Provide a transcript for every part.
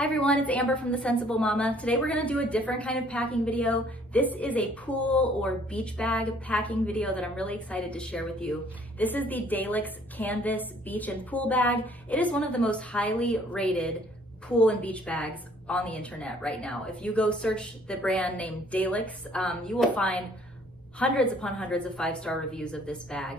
Hi everyone, it's Amber from The Sensible Mama. Today we're gonna do a different kind of packing video. This is a pool or beach bag packing video that I'm really excited to share with you. This is the Dalix Canvas Beach and Pool Bag. It is one of the most highly rated pool and beach bags on the internet right now. If you go search the brand name Dalix, you will find hundreds upon hundreds of 5-star reviews of this bag.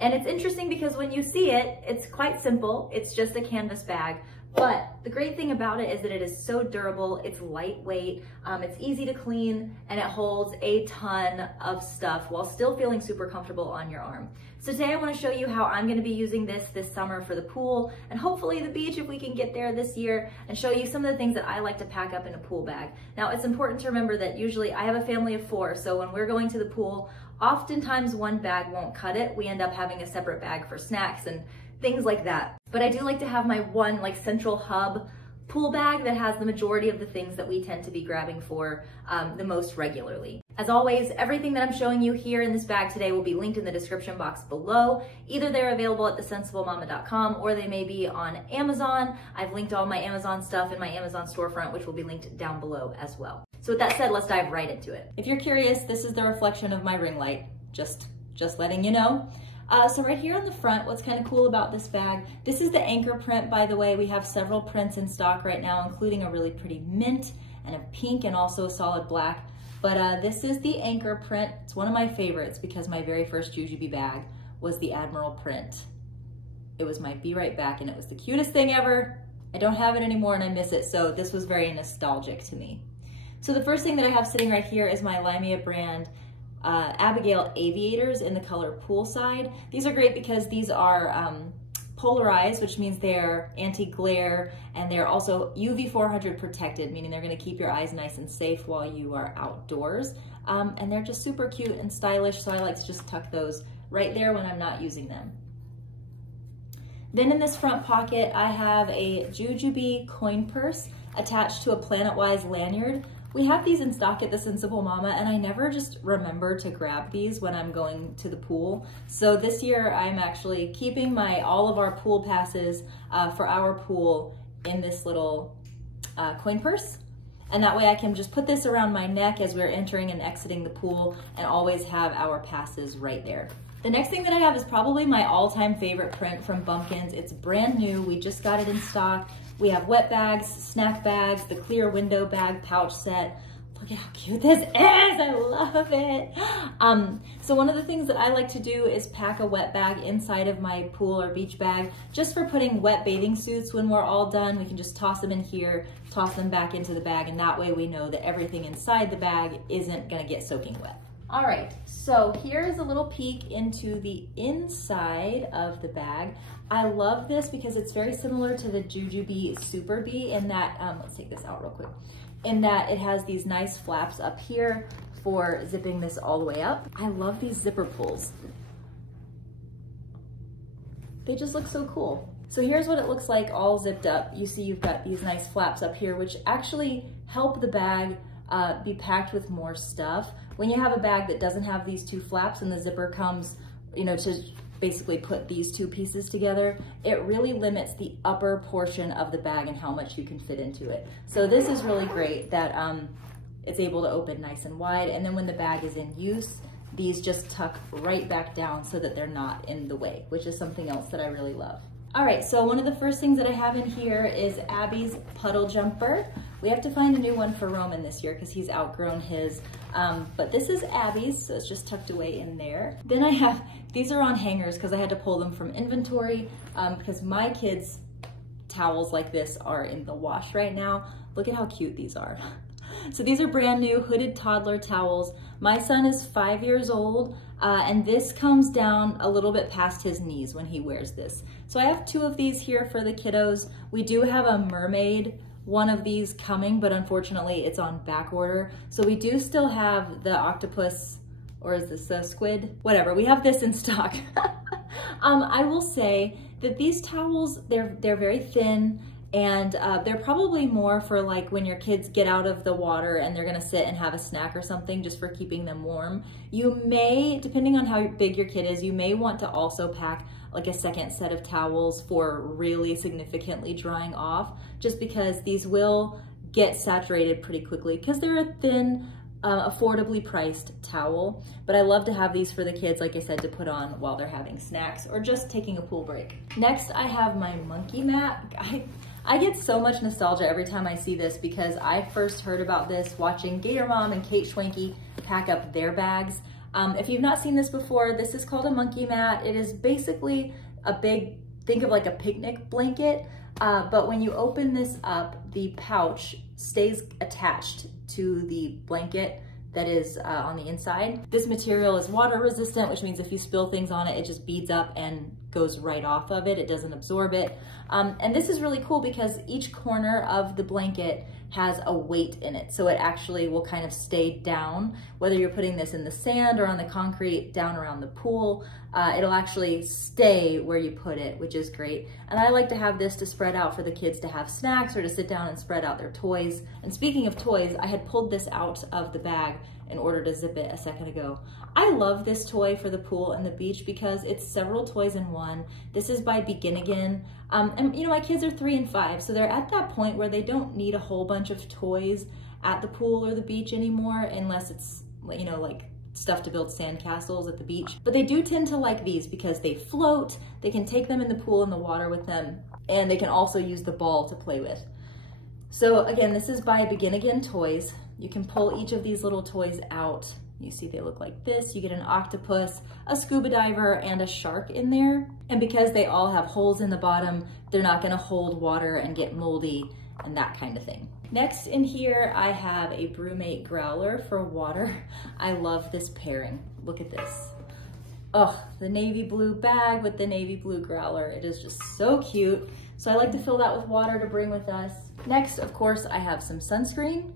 And it's interesting because when you see it, it's quite simple. It's just a canvas bag. But the great thing about it is that it is so durable, it's lightweight, it's easy to clean, and it holds a ton of stuff while still feeling super comfortable on your arm. So today I want to show you how I'm going to be using this summer for the pool and hopefully the beach if we can get there this year, and show you some of the things that I like to pack up in a pool bag. Now it's important to remember that usually I have a family of 4, so when we're going to the pool, oftentimes one bag won't cut it. We end up having a separate bag for snacks and things like that. But I do like to have my one central hub pool bag that has the majority of the things that we tend to be grabbing for the most regularly. As always, everything that I'm showing you here in this bag today will be linked in the description box below. Either they're available at thesensiblemama.com or they may be on Amazon. I've linked all my Amazon stuff in my Amazon storefront, which will be linked down below as well. So with that said, let's dive right into it. If you're curious, this is the reflection of my ring light, just letting you know. So right here on the front, what's kind of cool about this bag, this is the anchor print, by the way. We have several prints in stock right now, including a really pretty mint and a pink and also a solid black. But this is the anchor print. It's one of my favorites because my very first Jujube bag was the Admiral print. It was my Be Right Back and it was the cutest thing ever. I don't have it anymore and I miss it, so this was very nostalgic to me. So the first thing that I have sitting right here is my Limea brand Abigail Aviators in the color Poolside. These are great because these are polarized, which means they're anti-glare, and they're also UV 400 protected, meaning they're going to keep your eyes nice and safe while you are outdoors. And they're just super cute and stylish, so I like to just tuck those right there when I'm not using them. Then in this front pocket, I have a Jujube coin purse attached to a Planetwise lanyard. We have these in stock at The Sensible Mama, and I never just remember to grab these when I'm going to the pool. So this year I'm actually keeping all of our pool passes for our pool in this little coin purse. And that way I can just put this around my neck as we're entering and exiting the pool and always have our passes right there. The next thing that I have is probably my all-time favorite print from Bumpkins. It's brand new. We just got it in stock. We have wet bags, snack bags, the clear window bag pouch set. Look at how cute this is. I love it. So one of the things that I like to do is pack a wet bag inside of my pool or beach bag just for putting wet bathing suits when we're all done. We can just toss them in here, toss them back into the bag, and that way we know that everything inside the bag isn't gonna get soaking wet. All right, so here's a little peek into the inside of the bag. I love this because it's very similar to the Jujube Super Bee in that, let's take this out real quick, in that it has these nice flaps up here for zipping this all the way up. I love these zipper pulls. They just look so cool. So here's what it looks like all zipped up. You see you've got these nice flaps up here, which actually help the bag be packed with more stuff. When you have a bag that doesn't have these 2 flaps and the zipper comes, to basically put these 2 pieces together, it really limits the upper portion of the bag and how much you can fit into it. So this is really great that it's able to open nice and wide, and then when the bag is in use, these just tuck right back down so that they're not in the way, which is something else that I really love. All right, so one of the first things that I have in here is Abby's Puddle Jumper. We have to find a new one for Roman this year because he's outgrown his, but this is Abby's, so it's just tucked away in there. Then I have, these are on hangers because I had to pull them from inventory because my kids' towels like this are in the wash right now. Look at how cute these are. So these are brand new hooded toddler towels. My son is 5 years old, and this comes down a little bit past his knees when he wears this. So I have 2 of these here for the kiddos. We do have a mermaid one of these coming, but unfortunately it's on back order. So we do still have the octopus, or is this a squid? Whatever, we have this in stock. I will say that these towels, they're very thin, and they're probably more for when your kids get out of the water and they're gonna sit and have a snack or something, just for keeping them warm. You may, depending on how big your kid is, you may want to also pack like a second set of towels for really significantly drying off, just because these will get saturated pretty quickly because they're a thin, affordably priced towel. But I love to have these for the kids, like I said, to put on while they're having snacks or just taking a pool break. Next, I have my monkey mat. I get so much nostalgia every time I see this because I first heard about this watching Gator Mom and Kate Schwenke pack up their bags. If you've not seen this before, this is called a monkey mat. It is basically a big, think of like a picnic blanket, but when you open this up, the pouch stays attached to the blanket that is on the inside. This material is water resistant, which means if you spill things on it, it just beads up and goes right off of it. It doesn't absorb it. And this is really cool because each corner of the blanket has a weight in it. So it actually will kind of stay down, whether you're putting this in the sand or on the concrete down around the pool, it'll actually stay where you put it, which is great. And I like to have this to spread out for the kids to have snacks or to sit down and spread out their toys. And speaking of toys, I had pulled this out of the bag in order to zip it a second ago. I love this toy for the pool and the beach because it's several toys in one. This is by Begin Again. And you know, my kids are 3 and 5, so they're at that point where they don't need a whole bunch of toys at the pool or the beach anymore, unless it's, you know, like stuff to build sandcastles at the beach. But they do tend to like these because they float, they can take them in the pool and the water with them, and they can also use the ball to play with. So again, this is by Begin Again Toys. You can pull each of these little toys out. You see they look like this. You get an octopus, a scuba diver, and a shark in there. And because they all have holes in the bottom, they're not gonna hold water and get moldy and that kind of thing. Next in here, I have a Brewmate growler for water. I love this pairing. Look at this. Oh, the navy blue bag with the navy blue growler. It is just so cute. So I like to fill that with water to bring with us. Next, of course, I have some sunscreen.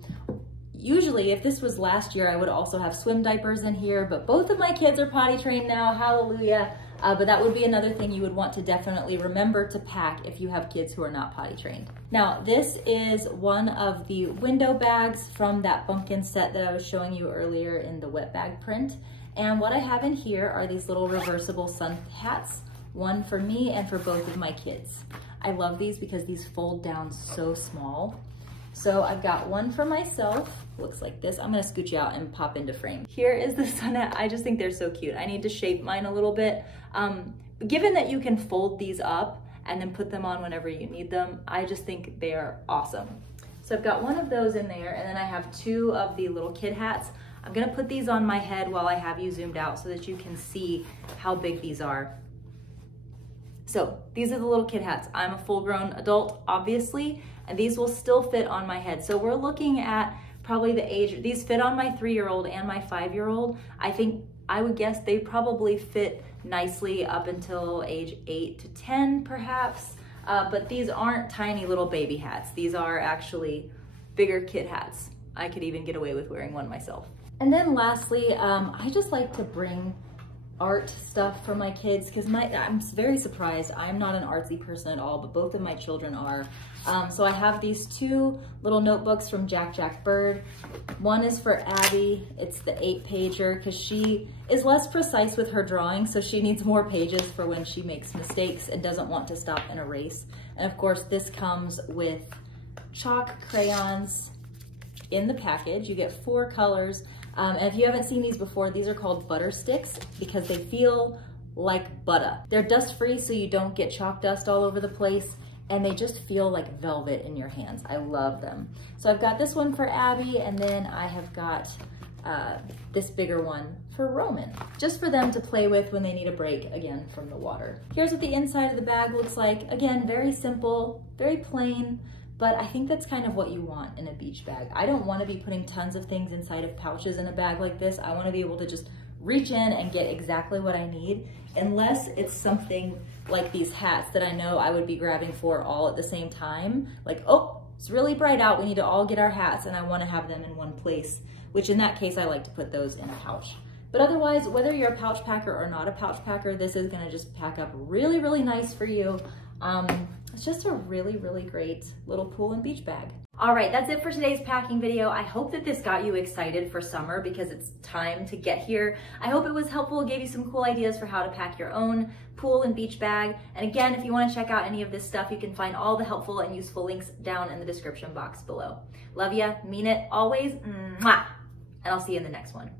Usually, if this was last year, I would also have swim diapers in here, but both of my kids are potty trained now, hallelujah. But that would be another thing you would want to definitely remember to pack if you have kids who are not potty trained. Now, this is one of the window bags from that pumpkin set that I was showing you earlier in the wet bag print. And what I have in here are these little reversible sun hats, one for me and for both of my kids. I love these because these fold down so small. So I've got one for myself, looks like this. I'm gonna scooch you out and pop into frame. Here is the sun hat. I just think they're so cute. I need to shape mine a little bit. Given that you can fold these up and then put them on whenever you need them, I just think they are awesome. So I've got one of those in there, and then I have 2 of the little kid hats. I'm gonna put these on my head while I have you zoomed out so that you can see how big these are. So these are the little kid hats. I'm a full-grown adult, obviously, and these will still fit on my head. So we're looking at probably the age, these fit on my 3-year-old and my 5-year-old. I would guess they probably fit nicely up until age 8 to 10 perhaps, but these aren't tiny little baby hats. These are actually bigger kid hats. I could even get away with wearing one myself. And then lastly, I just like to bring art stuff for my kids because I'm very surprised. I'm not an artsy person at all, but both of my children are. So I have these 2 little notebooks from Jack Bird. One is for Abby. It's the 8-pager because she is less precise with her drawing, so she needs more pages for when she makes mistakes and doesn't want to stop and erase. And of course, this comes with chalk crayons in the package. You get 4 colors. And if you haven't seen these before, these are called butter sticks because they feel like butter. They're dust free, so you don't get chalk dust all over the place, and they just feel like velvet in your hands. I love them. So I've got this one for Abby, and then I have got this bigger one for Roman, just for them to play with when they need a break, again, from the water. Here's what the inside of the bag looks like. Again, very simple, very plain, but I think that's kind of what you want in a beach bag. I don't want to be putting tons of things inside of pouches in a bag like this. I want to be able to just reach in and get exactly what I need, unless it's something like these hats that I know I would be grabbing for all at the same time. Like, oh, it's really bright out, we need to all get our hats, and I want to have them in one place, which in that case, I like to put those in a pouch. But otherwise, whether you're a pouch packer or not a pouch packer, this is gonna just pack up really, really nice for you. It's just a really, really great little pool and beach bag. All right, that's it for today's packing video. I hope that this got you excited for summer because it's time to get here. I hope it was helpful, gave you some cool ideas for how to pack your own pool and beach bag. And again, if you want to check out any of this stuff, you can find all the helpful and useful links down in the description box below. Love ya, mean it always, mwah, and I'll see you in the next one.